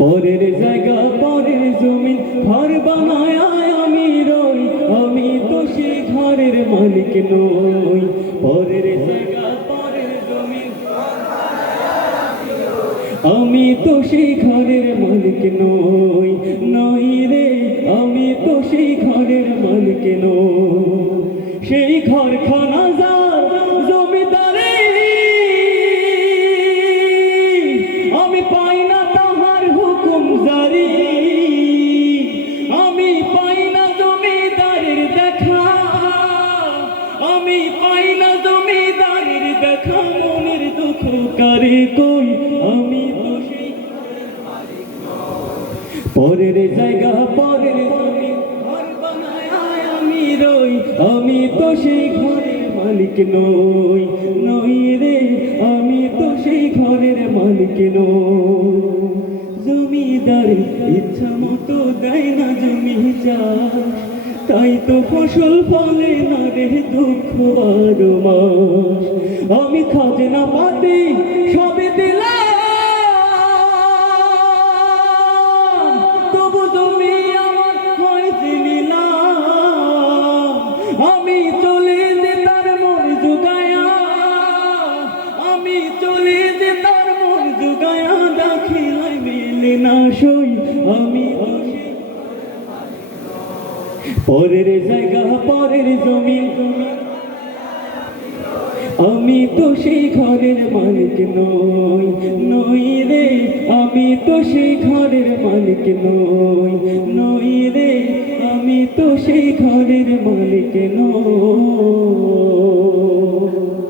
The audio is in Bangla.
পরের জায়গা পরের জমিন ঘর বানায় আমি রই, আমি তো সেই ঘরের মালিক নই। পরের জায়গা পরের জমিন আমি তো সেই ঘরের মালিক নই, নই রে আমি তো সেই ঘরের মালিক নই। সেই ঘরখানা যার জমিদারে আমি পাই না তাহার হুকুম জারি, আমি পাই না জমিদারের দেখা, আমি পাই না জমিদারের দেখা। মনের দুঃখ কারে কই আমি তো সেই পরের জায়গা পরের জমি ঘর বানায় আমি রই, আমি তো সেই ঘরের মালিক নই, নই রে আমি তো সেই ঘরের মালিক নই। জমিদার ইচ্ছা মতো দেয় না জমি চাষ, তাই তো ফসল ফলে না রে দুঃখ আর মাস। আমি খাজনা পাতি সবে দিলাম, তবু জমি আমার হয়েছে নিলাম। আমি চলে যে তার মন জুগায়া, আমি চলে যে তার মন জুগায়া, দাখিলায় মেলে না সই আমি পরের জায়গা পরের জমি আমি তো সেই ঘরের মালিক নই, নই রে আমি তো সেই ঘরের মালিক নই, নই রে আমি তো সেই ঘরের মালিক নই।